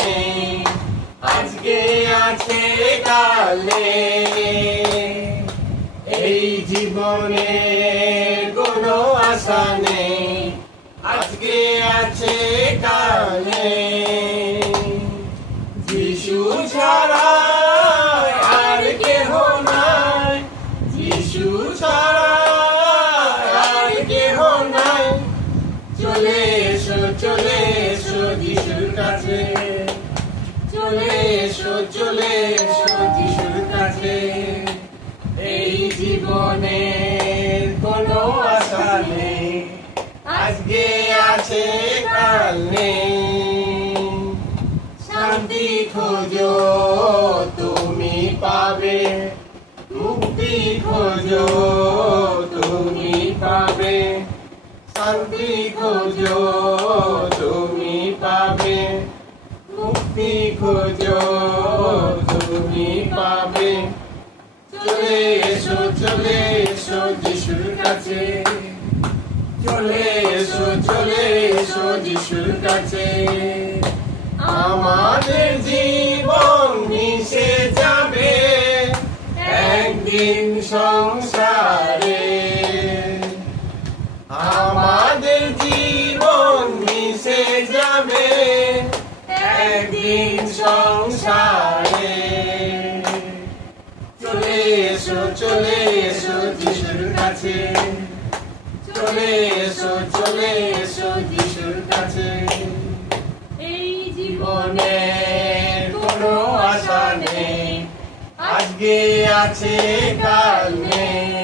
নেই, আজকে আছে কাল নেই। এই জীবনে কোনো আশা নেই, আজকে আছে কাল নেই। যিশু ছাড়া আর কেহ নাই, যিশু ছাড়া আর কেহ নাই। চলে এসো, চলে এসো যিশুর কাছে, চলে এসো, চলে এসো যিশুর কাছে। এই জীবনে কোনো আশা নেই, আজকে আছে কাল নেই। শান্তি খোঁজো তুমি পাবে, মুক্তি খোঁজো তুমি পাবে। শান্তি খোঁজো তুমি পাবে, মুক্তি খোঁজো তুমি পাবে। চলে এসো, চলে এসো যিশুর কাছে, চলে এসো, চলে এসো যিশুর কাছে। আমাদের জীবন মিশে যাবে একদিন সংসারে, আমাদের জীবন মিশে যাবে একদিন সংসারে। চলে এসো, চলে এসো যিশুর কাছে, চলে এসো, চলে এসো যিশুর কাছে। এই জীবনে কোনো আশা নেই, আজকে আছে কাল নেই।